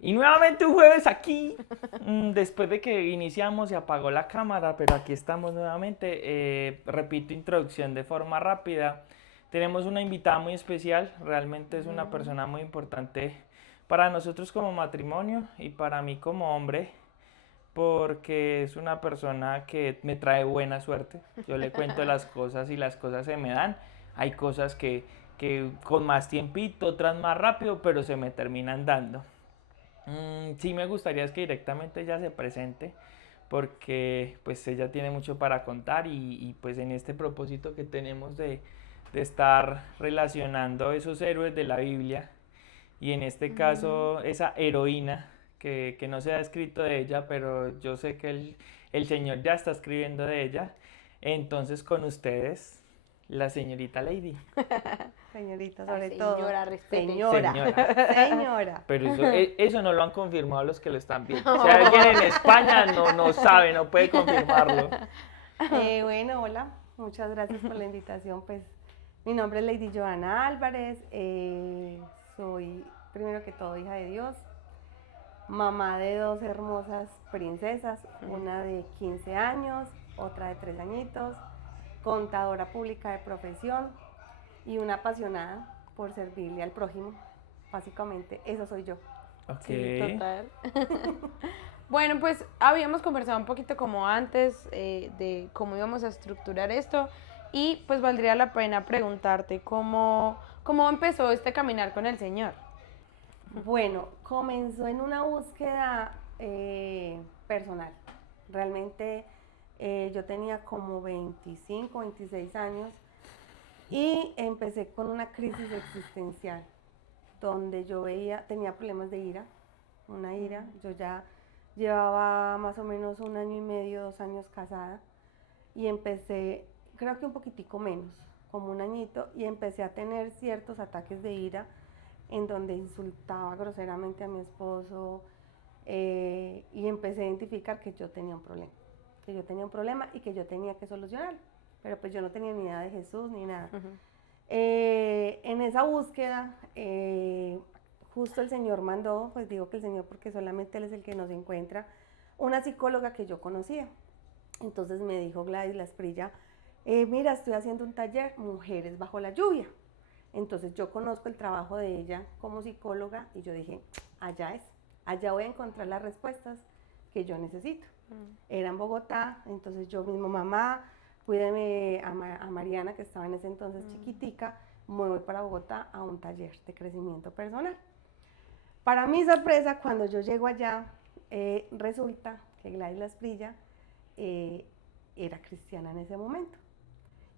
Y nuevamente un jueves aquí, después de que iniciamos se apagó la cámara, pero aquí estamos nuevamente. Repito, introducción de forma rápida. Tenemos una invitada muy especial, realmente es una persona muy importante para nosotros como matrimonio y para mí como hombre, porque es una persona que me trae buena suerte. Yo le cuento las cosas y las cosas se me dan. Hay cosas que con más tiempito, otras más rápido, pero se me terminan dando. Sí me gustaría es que directamente ella se presente porque pues ella tiene mucho para contar y pues en este propósito que tenemos de estar relacionando esos héroes de la Biblia y en este caso esa heroína que no se ha escrito de ella, pero yo sé que el Señor ya está escribiendo de ella. Entonces con ustedes, la señorita Lady. Señorita, La sobre señora, todo. respete. Señora. Señora. Pero eso no lo han confirmado los que lo están viendo. Si alguien en España no sabe, no puede confirmarlo. Bueno, hola. Muchas gracias por la invitación. Pues mi nombre es Lady Joana Álvarez. Soy, primero que todo, hija de Dios. Mamá de dos hermosas princesas, una de 15 años, otra de 3 añitos, contadora pública de profesión y una apasionada por servirle al prójimo. Básicamente, eso soy yo. Ok. Sí, total. Bueno, pues habíamos conversado un poquito como antes de cómo íbamos a estructurar esto y pues valdría la pena preguntarte cómo empezó este caminar con el Señor. Bueno, comenzó en una búsqueda personal. Realmente yo tenía como 25, 26 años y empecé con una crisis existencial donde yo tenía problemas de ira, una ira. Yo ya llevaba más o menos 1 año y medio, 2 años casada y empecé, creo que un poquitico menos, como 1 añito, y empecé a tener ciertos ataques de ira en donde insultaba groseramente a mi esposo y empecé a identificar que yo tenía un problema, y que yo tenía que solucionarlo, pero pues yo no tenía ni idea de Jesús ni nada. En esa búsqueda, justo el Señor mandó, pues digo que el Señor porque solamente Él es el que nos encuentra, una psicóloga que yo conocía. Entonces me dijo Gladys Lasprilla, mira, estoy haciendo un taller, Mujeres bajo la lluvia. Entonces yo conozco el trabajo de ella como psicóloga y yo dije, allá voy a encontrar las respuestas que yo necesito. Era en Bogotá, entonces yo mismo, mamá, cuídeme a Mariana, que estaba en ese entonces chiquitica, me voy para Bogotá a un taller de crecimiento personal. Para mi sorpresa, cuando yo llego allá, resulta que Gladys Lasprilla era cristiana en ese momento.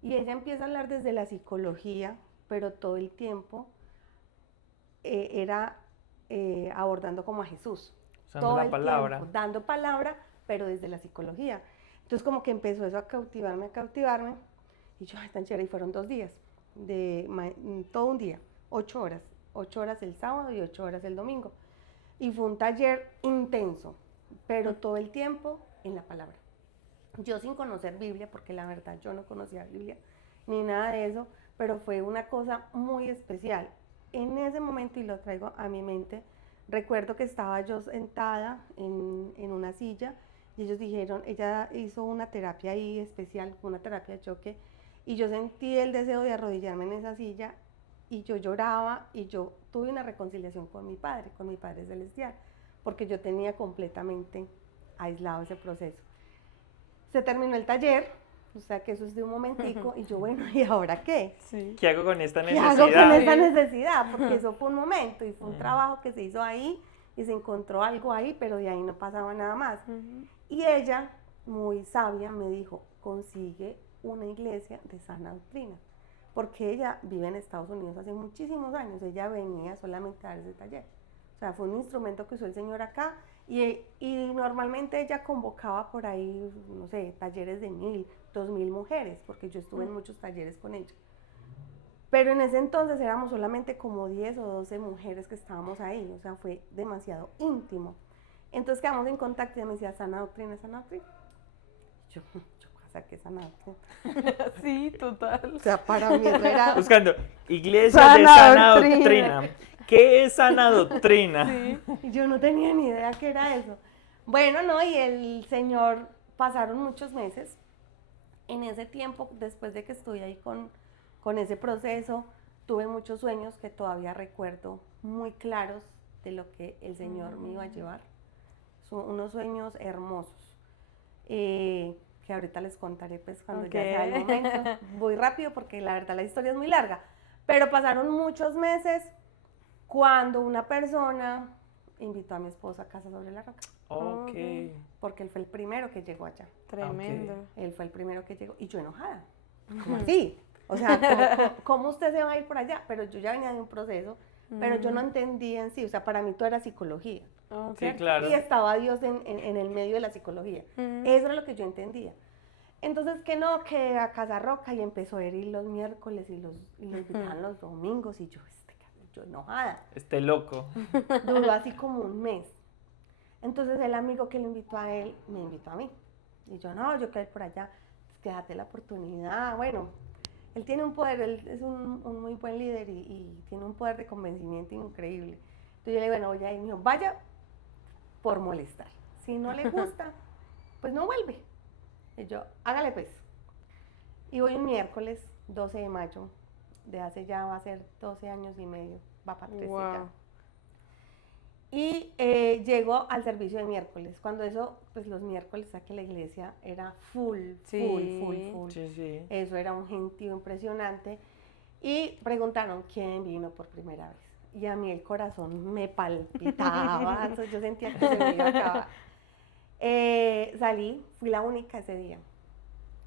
Y ella empieza a hablar desde la psicología, pero todo el tiempo era abordando como a Jesús. Usando todo la el palabra. tiempo, dando palabra, pero desde la psicología. Entonces como que empezó eso a cautivarme, y yo, tan chévere, y fueron 2 días, todo un día, 8 horas, 8 horas el sábado y 8 horas el domingo. Y fue un taller intenso, pero todo el tiempo en la palabra. Yo sin conocer Biblia, porque la verdad yo no conocía Biblia, ni nada de eso, pero fue una cosa muy especial. En ese momento, y lo traigo a mi mente, recuerdo que estaba yo sentada en una silla y ellos dijeron, ella hizo una terapia ahí especial, una terapia de choque, y yo sentí el deseo de arrodillarme en esa silla y yo lloraba y yo tuve una reconciliación con mi Padre Celestial, porque yo tenía completamente aislado ese proceso. Se terminó el taller, o sea que eso es de un momentico, y yo, bueno, ¿y ahora qué? Sí. ¿Qué hago con esta ¿Qué necesidad? hago con esta necesidad? Porque eso fue un momento y fue un trabajo que se hizo ahí y se encontró algo ahí, pero de ahí no pasaba nada más. Y ella, muy sabia, me dijo, consigue una iglesia de sana doctrina, porque ella vive en Estados Unidos hace muchísimos años, ella venía solamente a dar ese taller. O sea, fue un instrumento que usó el Señor acá y normalmente ella convocaba por ahí, no sé, talleres de 1,000, 2,000 mujeres, porque yo estuve en muchos talleres con ella. Pero en ese entonces éramos solamente como 10 o 12 mujeres que estábamos ahí, o sea, fue demasiado íntimo. Entonces quedamos en contacto y ella me decía, sana doctrina, sana doctrina. Yo saqué sana doctrina. Sí, total. O sea, para mí eso era... Buscando iglesia de sana doctrina. ¿Qué es sana doctrina? Sí. Yo no tenía ni idea qué era eso. Bueno, no, y el señor, pasaron muchos meses. En ese tiempo, después de que estuve ahí con ese proceso, tuve muchos sueños que todavía recuerdo muy claros de lo que el Señor me iba a llevar. Son unos sueños hermosos, que ahorita les contaré pues cuando ya sea el momento. Voy rápido porque la verdad la historia es muy larga, pero pasaron muchos meses cuando una persona invitó a mi esposo a Casa sobre la Roca, Ok. porque él fue el primero que llegó allá. Tremendo. Él fue el primero que llegó y yo enojada. ¿Cómo así? O sea, ¿cómo usted se va a ir por allá? Pero yo ya venía de un proceso, pero yo no entendía en sí, o sea, para mí todo era psicología. Ok. Sí, claro. Y estaba Dios en el medio de la psicología. Eso era lo que yo entendía. Entonces, que no, que a Casa Roca, y empezó a ir los miércoles y los invitaban los domingos, y yo enojada. Este loco. Duró así como un mes. Entonces el amigo que lo invitó a él, me invitó a mí. Y yo, no, yo quiero ir por allá, pues quédate la oportunidad. Bueno, él tiene un poder, él es un muy buen líder y tiene un poder de convencimiento increíble. Entonces yo le digo, bueno, voy a ir. Me dijo, vaya por molestar. Si no le gusta, pues no vuelve. Y yo, hágale pues. Y voy un miércoles, 12 de mayo, de hace ya va a ser 12 años y medio, va para 13 ya. Wow. Y llego al servicio de miércoles. Cuando eso, pues los miércoles aquí en la iglesia era full. Sí, sí. Eso era un gentío impresionante. Y preguntaron quién vino por primera vez. Y a mí el corazón me palpitaba, yo sentía que se me iba a acabar. Salí, fui la única ese día.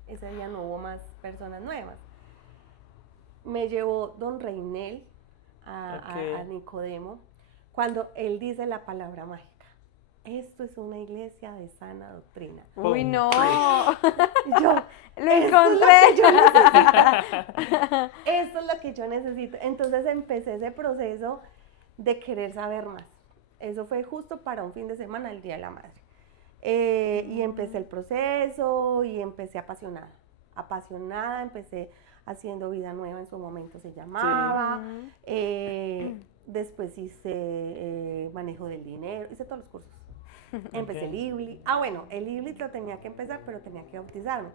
Ese día no hubo más personas nuevas. Me llevó don Reinel a Nicodemo cuando él dice la palabra mágica. Esto es una iglesia de sana doctrina. Uy, no. Yo, Lo encontré. esto es lo que yo necesito. Entonces empecé ese proceso de querer saber más. Eso fue justo para un fin de semana, el Día de la Madre. Y empecé el proceso y empecé apasionada. Apasionada, empecé haciendo Vida Nueva, en su momento se llamaba. Después hice manejo del dinero, hice todos los cursos. Empecé el IBLI. Bueno, el IBLI lo tenía que empezar, pero tenía que bautizarme.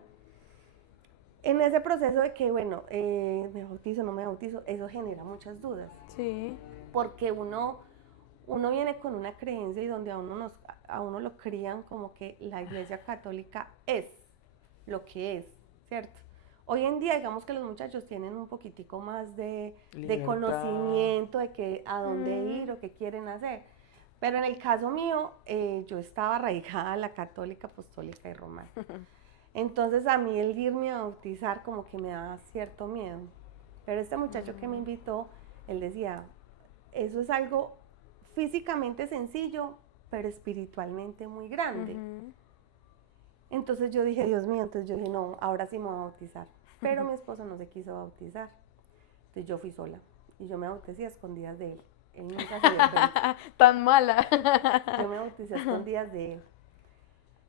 En ese proceso de que, bueno, me bautizo, no me bautizo, eso genera muchas dudas. Sí. Porque uno viene con una creencia y donde a uno lo crían como que la iglesia católica es lo que es, ¿cierto? Hoy en día, digamos que los muchachos tienen un poquitico más de conocimiento de que a dónde ir o qué quieren hacer. Pero en el caso mío, yo estaba arraigada a la católica, apostólica y romana. Entonces a mí el irme a bautizar como que me daba cierto miedo. Pero este muchacho que me invitó, él decía, eso es algo físicamente sencillo, pero espiritualmente muy grande. Entonces yo dije, Dios mío, entonces yo dije, no, ahora sí me voy a bautizar. Pero mi esposo no se quiso bautizar. Entonces yo fui sola y yo me bauticé a escondidas de él. Él nunca se dio cuenta. Tan mala. Yo me bauticé a escondidas de él.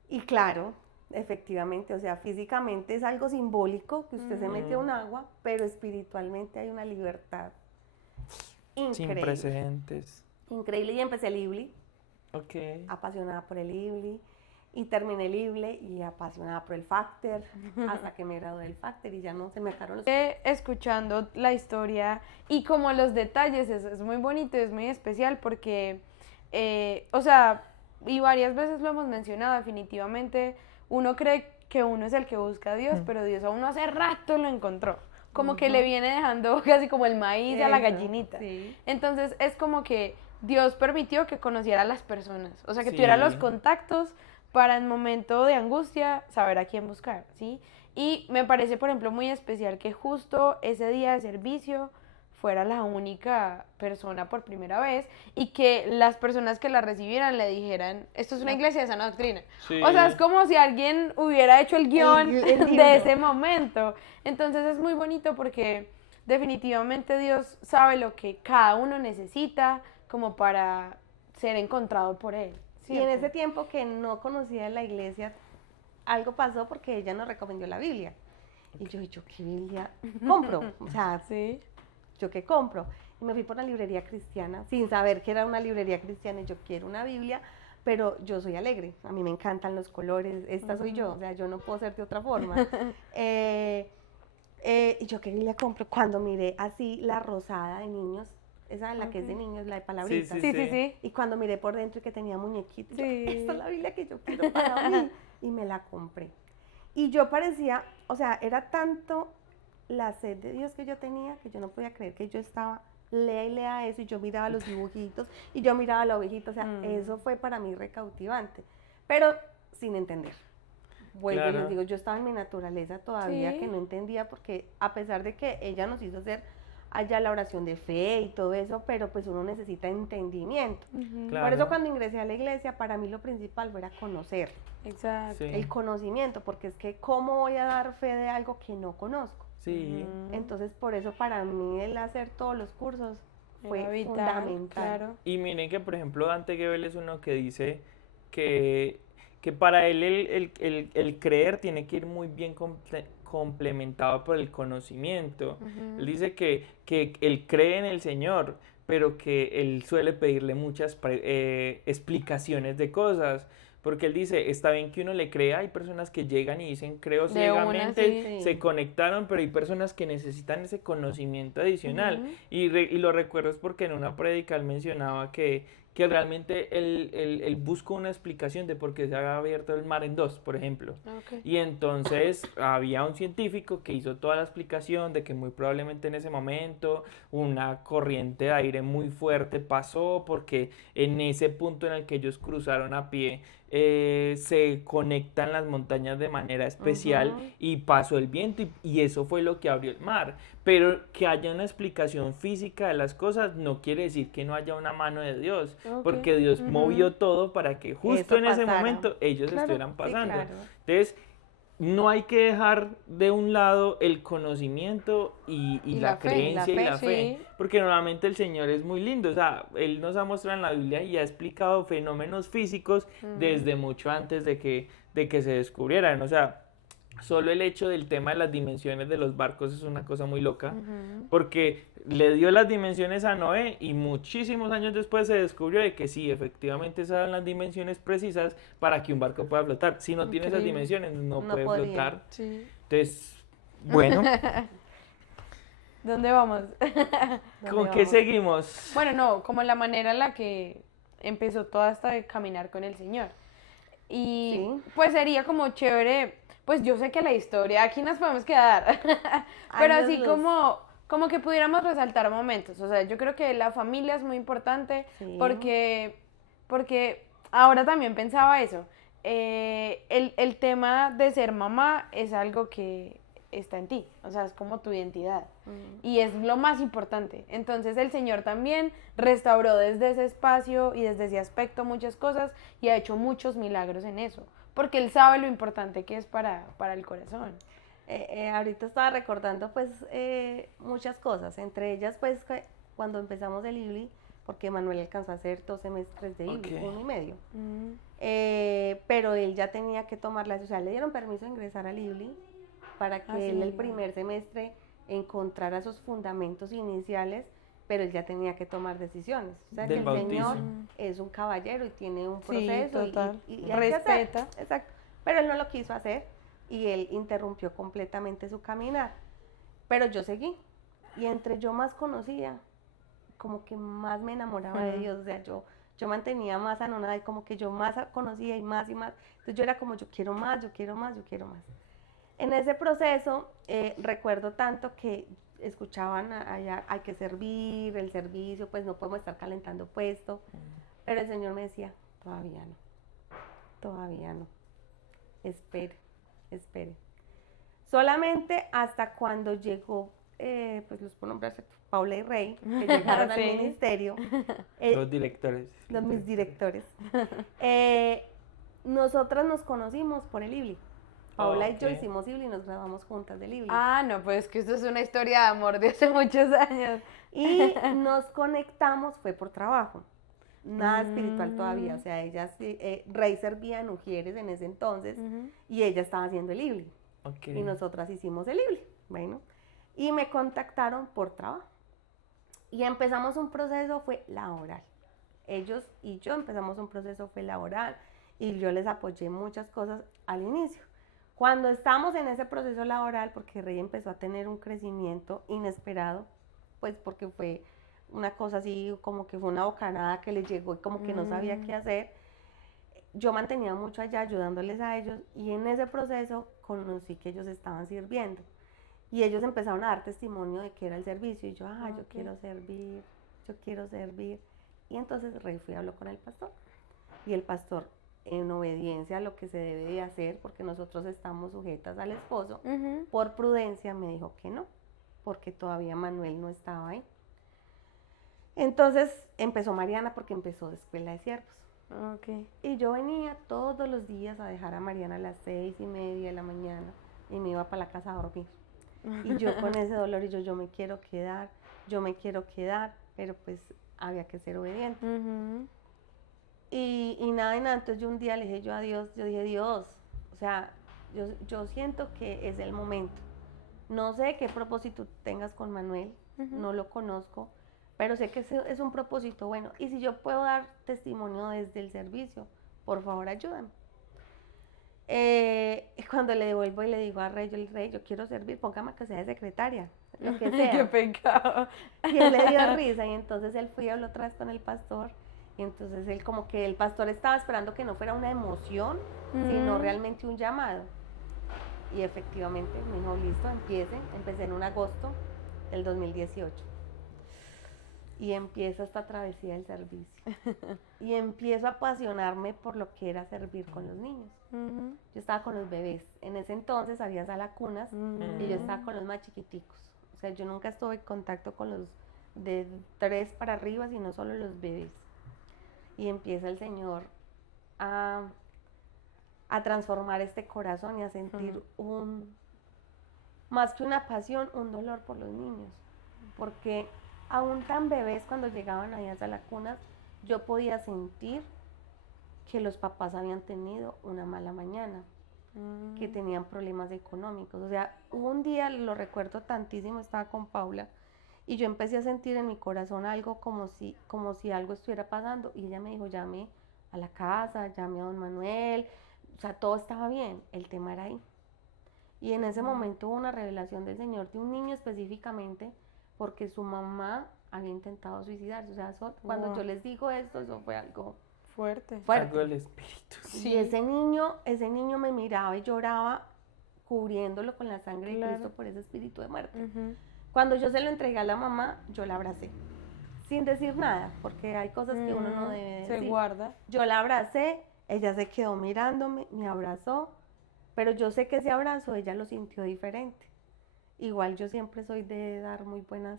Y claro, efectivamente, o sea, físicamente es algo simbólico que usted se mete a un agua, pero espiritualmente hay una libertad increíble. Sin precedentes. Increíble. Y empecé el IBLI, Ok. apasionada por el IBLI. Y terminé el IBLE y apasionada por el Facter, hasta que me gradué del Facter y ya no se me acabaron los... Escuchando la historia y como los detalles, es muy bonito y es muy especial porque, o sea, y varias veces lo hemos mencionado, definitivamente, uno cree que uno es el que busca a Dios, pero Dios a uno hace rato lo encontró. Como que le viene dejando casi como el maíz a la gallinita. Sí. Entonces es como que Dios permitió que conociera a las personas, o sea, que Sí. tuviera los contactos para en momento de angustia saber a quién buscar, ¿sí? Y me parece, por ejemplo, muy especial que justo ese día de servicio fuera la única persona por primera vez y que las personas que la recibieran le dijeran, esto es una iglesia de sana doctrina. Sí. O sea, es como si alguien hubiera hecho el guión El libro. de ese momento. Entonces es muy bonito porque definitivamente Dios sabe lo que cada uno necesita como para ser encontrado por Él. Y en ese tiempo que no conocía la iglesia, algo pasó porque ella nos recomendó la Biblia. Y yo qué Biblia compro, o sea, Sí. yo qué compro. y me fui por una librería cristiana, sin saber que era una librería cristiana, y yo quiero una Biblia, pero yo soy alegre, a mí me encantan los colores, esta soy yo, o sea, yo no puedo ser de otra forma. Y yo, ¿qué Biblia compro? Cuando miré así la rosada de niños, esa es la que es de niños, la de palabritas. Sí. Y cuando miré por dentro y que tenía muñequitos, yo, Sí. esta es la Biblia que yo quiero para mí, y me la compré. Y yo parecía, o sea, era tanto la sed de Dios que yo tenía, que yo no podía creer que yo estaba, lea y lea eso, y yo miraba los dibujitos, y yo miraba la ovejita, o sea, eso fue para mí recautivante, pero sin entender. Vuelvo y Claro. les digo, yo estaba en mi naturaleza todavía, Sí. que no entendía, porque a pesar de que ella nos hizo hacer allá la oración de fe y todo eso, pero pues uno necesita entendimiento. Claro. Por eso cuando ingresé a la iglesia, para mí lo principal era conocer, Exacto. Sí. el conocimiento, porque es que ¿cómo voy a dar fe de algo que no conozco? Sí. Entonces por eso para mí el hacer todos los cursos fue Era vital, fundamental. claro. Y miren que, por ejemplo, Dante Gebel es uno que dice que para él el creer tiene que ir muy bien complementado por el conocimiento. Él dice que él cree en el Señor, pero que él suele pedirle muchas explicaciones de cosas. Porque él dice, está bien que uno le crea, hay personas que llegan y dicen creo De una, ciegamente, sí. se conectaron, pero hay personas que necesitan ese conocimiento adicional. Y lo recuerdo es porque en una prédica él mencionaba que realmente él buscó una explicación de por qué se había abierto el mar en dos, por ejemplo. Ok. Y entonces había un científico que hizo toda la explicación de que muy probablemente en ese momento una corriente de aire muy fuerte pasó porque en ese punto en el que ellos cruzaron a pie se conectan las montañas de manera especial y pasó el viento y eso fue lo que abrió el mar. Pero que haya una explicación física de las cosas no quiere decir que no haya una mano de Dios, Ok. porque Dios movió todo para que justo Eso en ese pasara. momento ellos Claro, estuvieran sí, pasando. claro. Entonces, no hay que dejar de un lado el conocimiento y Y la la fe, creencia y la sí. fe, porque normalmente el Señor es muy lindo, o sea, Él nos ha mostrado en la Biblia y ha explicado fenómenos físicos desde mucho antes de que se descubrieran, o sea, solo el hecho del tema de las dimensiones de los barcos es una cosa muy loca, porque le dio las dimensiones a Noé y muchísimos años después se descubrió de que sí, efectivamente esas eran las dimensiones precisas para que un barco pueda flotar. Si no tiene esas Increíble. dimensiones no No puede podría. flotar. Sí. Entonces, bueno, ¿Dónde vamos? ¿con qué seguimos? Bueno, no, como la manera en la que empezó toda esta de caminar con el Señor. Y Sí. pues sería como chévere, pues yo sé que la historia, aquí nos podemos quedar, pero Años así luz. como que pudiéramos resaltar momentos. O sea, yo creo que la familia es muy importante Sí. porque ahora también pensaba eso. El tema de ser mamá es algo que está en ti, o sea, es como tu identidad y es lo más importante. Entonces el Señor también restauró desde ese espacio y desde ese aspecto muchas cosas y ha hecho muchos milagros en eso, porque Él sabe lo importante que es para el corazón. Ahorita estaba recordando pues muchas cosas, entre ellas pues cuando empezamos el IBLI, porque Manuel alcanzó a hacer 2 semestres de IBLI, Ok. 1 y medio, pero él ya tenía que tomarlas, o sea, le dieron permiso de ingresar al IBLI para que sí, él el ya. primer semestre encontrara esos fundamentos iniciales, pero él ya tenía que tomar decisiones. O sea, Del que el bautismo. Señor es un caballero y tiene un Sí, proceso total. y hay que hacer. Respeta. Exacto. Pero él no lo quiso hacer y él interrumpió completamente su caminar. Pero yo seguí y entre yo más conocía, como que más me enamoraba de Dios. O sea, yo mantenía más anonada y como que yo más conocía y más y más. Entonces yo era como yo quiero más, yo quiero más, yo quiero más. En ese proceso recuerdo tanto que escuchaban allá, hay que servir, el servicio, pues no podemos estar calentando puesto, pero el Señor me decía, todavía no, espere, espere. Solamente hasta cuando llegó, pues los puedo nombrar, Paula y Rey, que llegaron al Sí. ministerio, Los directores. mis directores, nosotras nos conocimos por el IBLI. Paula y yo Ok. hicimos IBLI y nos grabamos juntas del IBLI. Ah, no, pues que esto es una historia de amor de hace muchos años. Y nos conectamos, fue por trabajo. Nada espiritual todavía. O sea, ella Rey servía en Ujieres en ese entonces y ella estaba haciendo el IBLI. Ok. Y nosotras hicimos el IBLI. Bueno, y me contactaron por trabajo. Y empezamos un proceso, fue laboral. Ellos y yo empezamos un proceso, fue laboral, y yo les apoyé muchas cosas al inicio. Cuando estamos en ese proceso laboral, porque Rey empezó a tener un crecimiento inesperado, pues porque fue una cosa así, como que fue una bocanada que le llegó y como que no sabía qué hacer, yo mantenía mucho allá ayudándoles a ellos, y en ese proceso conocí que ellos estaban sirviendo. Y ellos empezaron a dar testimonio de que era el servicio, y yo, yo quiero servir, yo quiero servir. Y entonces Rey fui y habló con el pastor. Y el pastor, en obediencia a lo que se debe de hacer, porque nosotros estamos sujetas al esposo, por prudencia me dijo que no, porque todavía Manuel no estaba ahí. Entonces empezó Mariana, porque empezó de escuela de siervos. Okay. Y yo venía todos los días a dejar a Mariana a las 6:30 de la mañana, y me iba para la casa a dormir. Y yo con ese dolor, y yo me quiero quedar, pero pues había que ser obediente. Y nada, entonces yo un día le dije yo a Dios, yo dije, Dios, o sea, yo siento que es el momento. No sé qué propósito tengas con Manuel, no lo conozco, pero sé que es un propósito bueno. Y si yo puedo dar testimonio desde el servicio, por favor ayúdame. Cuando le devuelvo y le digo a Rey, yo quiero servir, póngame que sea de secretaria, lo que sea. Qué pecado. Y él le dio risa, y entonces él fue y habló otra vez con el pastor, y entonces él, como que el pastor estaba esperando que no fuera una emoción, sino realmente un llamado. Y efectivamente me dijo, listo, empecé en un agosto del 2018. Y empieza esta travesía del servicio. Y empiezo a apasionarme por lo que era servir con los niños. Yo estaba con los bebés. En ese entonces había salacunas, y yo estaba con los más chiquiticos. O sea, yo nunca estuve en contacto con los de 3 para arriba, sino solo los bebés. Y empieza el Señor a transformar este corazón y a sentir más que una pasión, un dolor por los niños. Porque aún tan bebés, cuando llegaban ahí a las cunas, yo podía sentir que los papás habían tenido una mala mañana, que tenían problemas económicos. O sea, un día, lo recuerdo tantísimo, estaba con Paula, y yo empecé a sentir en mi corazón algo como si algo estuviera pasando, y ella me dijo, llame a la casa, llame a don Manuel, o sea, todo estaba bien, el tema era ahí. Y en ese momento hubo una revelación del Señor de un niño específicamente, porque su mamá había intentado suicidarse. O sea, cuando yo les digo esto, eso fue algo fuerte. Algo del espíritu. Sí. Y ese niño me miraba y lloraba, cubriéndolo con la sangre de Cristo por ese espíritu de muerte. Cuando yo se lo entregué a la mamá, yo la abracé, sin decir nada, porque hay cosas que uno no debe decir. Se guarda. Yo la abracé, ella se quedó mirándome, me abrazó, pero yo sé que ese abrazo ella lo sintió diferente. Igual yo siempre soy de dar muy buenas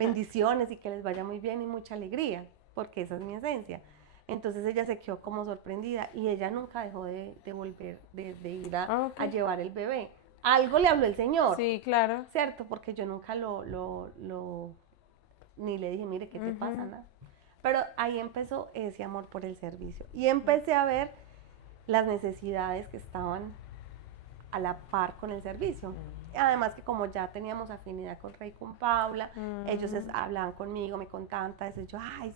bendiciones y que les vaya muy bien y mucha alegría, porque esa es mi esencia. Entonces ella se quedó como sorprendida, y ella nunca dejó de volver, de ir a llevar el bebé. Algo le habló el Señor. Sí, claro. ¿Cierto? Porque yo nunca ni le dije, mire, ¿qué te pasa? Nada. Pero ahí empezó ese amor por el servicio. Y empecé a ver las necesidades que estaban a la par con el servicio. Además que como ya teníamos afinidad con Rey, con Paula, ellos hablaban conmigo, me contaban, entonces yo, ay,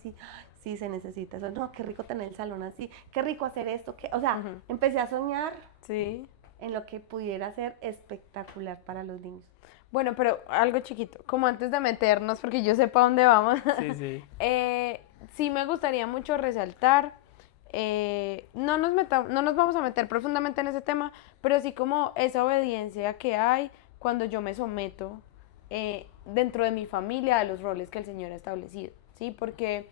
sí se necesita eso, no, qué rico tener el salón así, qué rico hacer esto, o sea, empecé a soñar en lo que pudiera ser espectacular para los niños. Bueno, pero algo chiquito, como antes de meternos, porque yo sepa dónde vamos, sí me gustaría mucho resaltar, no nos vamos a meter profundamente en ese tema, pero sí como esa obediencia que hay cuando yo me someto dentro de mi familia a los roles que el Señor ha establecido, ¿sí? Porque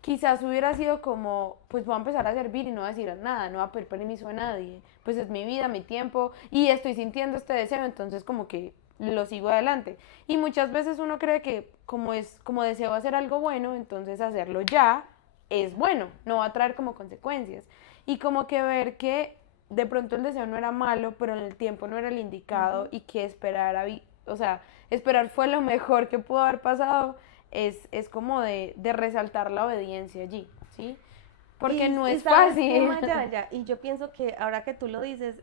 quizás hubiera sido como, pues voy a empezar a servir y no voy a decir nada, no voy a pedir permiso a nadie, pues es mi vida, mi tiempo, y estoy sintiendo este deseo, entonces como que lo sigo adelante. Y muchas veces uno cree que como deseo hacer algo bueno, entonces hacerlo ya es bueno, no va a traer como consecuencias. Y como que ver que de pronto el deseo no era malo, pero en el tiempo no era el indicado, y que esperar fue lo mejor que pudo haber pasado, es como de resaltar la obediencia allí, ¿sí? Porque no es fácil. Y yo pienso que ahora que tú lo dices,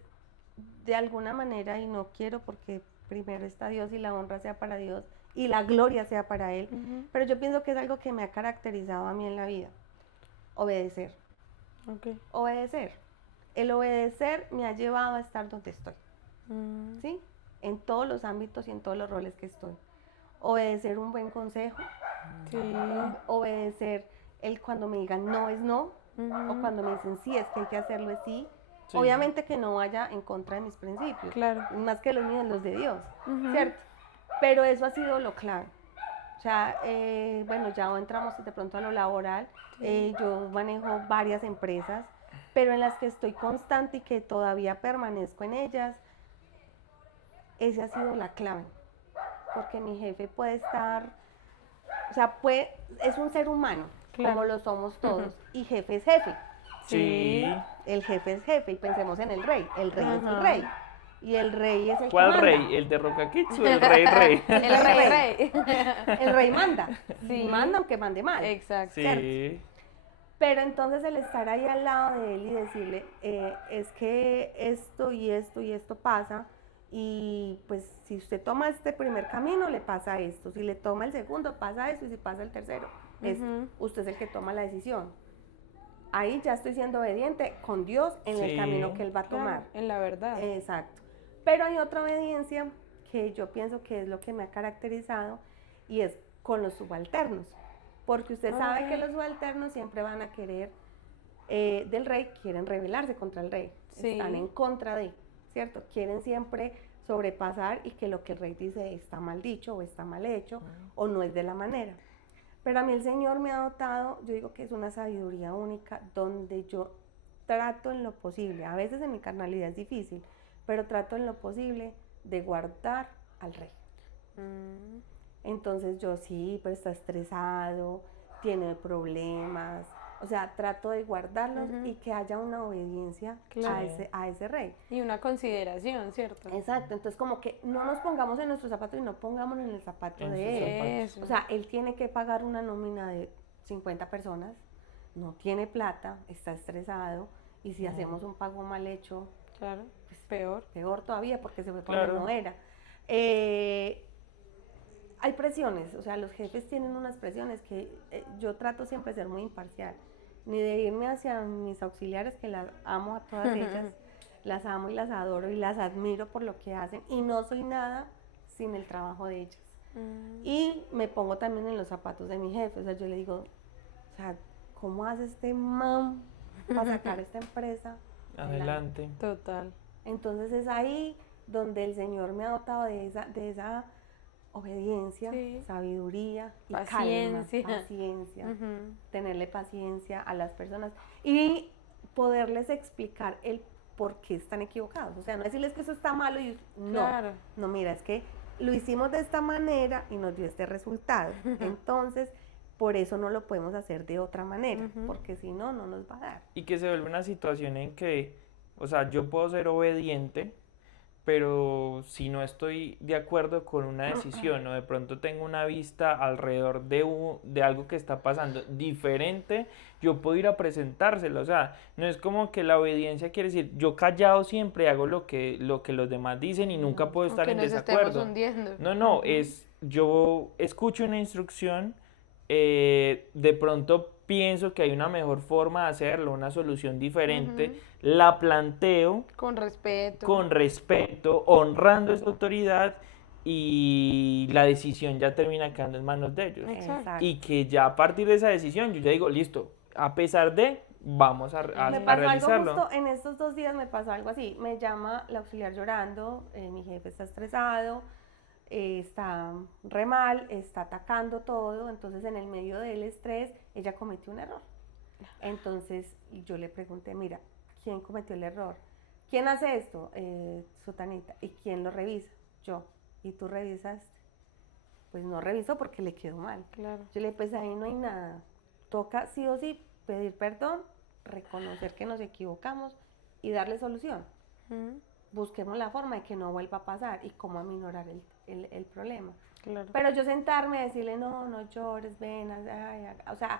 de alguna manera, y no quiero porque primero está Dios y la honra sea para Dios y la gloria sea para Él. Pero yo pienso que es algo que me ha caracterizado a mí en la vida. Obedecer. Ok. Obedecer. El obedecer me ha llevado a estar donde estoy. ¿Sí? En todos los ámbitos y en todos los roles que estoy. Obedecer un buen consejo. Sí. Obedecer el cuando me digan no es no. O cuando me dicen sí, es que hay que hacerlo es sí. Sí. Obviamente que no vaya en contra de mis principios. Claro. Más que los míos, los de Dios. ¿Cierto? Pero eso ha sido lo clave. O sea, bueno, ya entramos de pronto a lo laboral. Yo manejo varias empresas, pero en las que estoy constante y que todavía permanezco en ellas, esa ha sido la clave. Porque mi jefe puede estar, o sea, es un ser humano, Claro. como lo somos todos, y jefe es jefe. Sí. El jefe es jefe, y pensemos en el rey es el Ajá. rey. Y el rey es el ¿Cuál que manda. rey? ¿El de Roca Kids o el rey? El rey. El rey manda. Sí. Manda aunque mande mal. Exacto. Sí. Pero entonces el estar ahí al lado de él y decirle, es que esto y esto y esto pasa, y pues si usted toma este primer camino, le pasa esto. Si le toma el segundo, pasa esto, y si pasa el tercero, esto. Usted es el que toma la decisión. Ahí ya estoy siendo obediente con Dios en el Sí. camino que Él va a tomar. Claro, en la verdad. Exacto. Pero hay otra obediencia que yo pienso que es lo que me ha caracterizado, y es con los subalternos. Porque usted sabe que los subalternos siempre van a querer del rey, quieren rebelarse contra el rey. Sí. Están en contra de, ¿cierto? Quieren siempre sobrepasar y que lo que el rey dice está mal dicho o está mal hecho o no es de la manera. Pero a mí el Señor me ha dotado, yo digo que es una sabiduría única, donde yo trato en lo posible, a veces en mi carnalidad es difícil, pero trato en lo posible de guardar al rey. Entonces yo sí, pero está estresado, tiene problemas, o sea, trato de guardarlos y que haya una obediencia Claro. a ese rey. Y una consideración, ¿cierto? Exacto, entonces como que no nos pongamos en nuestros zapatos y no pongámonos en el zapato En de sus él. zapatos. Eso. O sea, él tiene que pagar una nómina de 50 personas, no tiene plata, está estresado, y si hacemos un pago mal hecho, Claro. Peor. peor todavía porque se fue Claro. cuando no era. Hay presiones, o sea, los jefes tienen unas presiones que yo trato siempre de ser muy imparcial, ni de irme hacia mis auxiliares, que las amo a todas ellas, las amo y las adoro y las admiro por lo que hacen, y no soy nada sin el trabajo de ellas. Y me pongo también en los zapatos de mi jefe, o sea, yo le digo, o sea, ¿cómo hace este man para sacar esta empresa Adelante. Total. Entonces es ahí donde el Señor me ha dotado de esa obediencia, Sí. sabiduría y Paciencia. calma, paciencia, tenerle paciencia a las personas y poderles explicar el por qué están equivocados. O sea, no decirles que eso está malo y no, Claro. no, mira, es que lo hicimos de esta manera y nos dio este resultado. Entonces, por eso no lo podemos hacer de otra manera, porque si no, no nos va a dar. Y que se vuelve una situación en que, o sea, yo puedo ser obediente, pero si no estoy de acuerdo con una decisión o de pronto tengo una vista alrededor de algo que está pasando diferente, yo puedo ir a presentárselo. O sea, no es como que la obediencia quiere decir yo callado siempre hago lo que los demás dicen y nunca puedo estar Aunque en nos estemos desacuerdo. hundiendo. No, es yo escucho una instrucción, de pronto pienso que hay una mejor forma de hacerlo, una solución diferente, la planteo Con respeto. con respeto, honrando esa autoridad, y la decisión ya termina quedando en manos de ellos. Exacto. Y que ya a partir de esa decisión yo ya digo, listo, a pesar de, vamos a Me a pasó algo realizarlo. justo en estos 2 días, me pasó algo así. Me llama la auxiliar llorando, mi jefe está estresado, está re mal, está atacando todo. Entonces, en el medio del estrés, ella cometió un error. Entonces, yo le pregunté, mira, ¿quién cometió el error? ¿Quién hace esto? Sotanita. ¿Y quién lo revisa? Yo. ¿Y tú revisas? Pues no revisó porque le quedó mal. Claro. Yo le dije, pues ahí no hay nada. Toca sí o sí pedir perdón, reconocer que nos equivocamos y darle solución. Busquemos la forma de que no vuelva a pasar y cómo aminorar el problema. Claro. Pero yo sentarme y decirle, no llores, ven, o sea,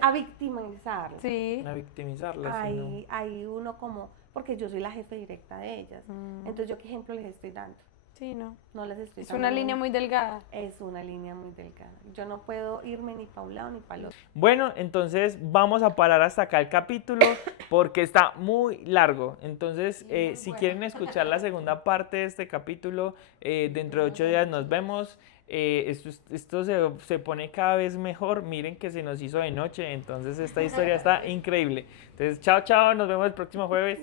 a victimizarla. Sí. A victimizarla, sí, no. Ahí uno como, porque yo soy la jefe directa de ellas. Entonces, ¿yo qué ejemplo les estoy dando? Sí, no. No les estoy Es una dando línea muy delgada. Es una línea muy delgada. Yo no puedo irme ni para un lado ni para el otro. Bueno, entonces vamos a parar hasta acá el capítulo porque está muy largo. Entonces, si quieren escuchar la segunda parte de este capítulo, dentro de 8 días nos vemos. Esto se pone cada vez mejor. Miren que se nos hizo de noche, entonces esta historia está increíble. Entonces, chao, chao, nos vemos el próximo jueves.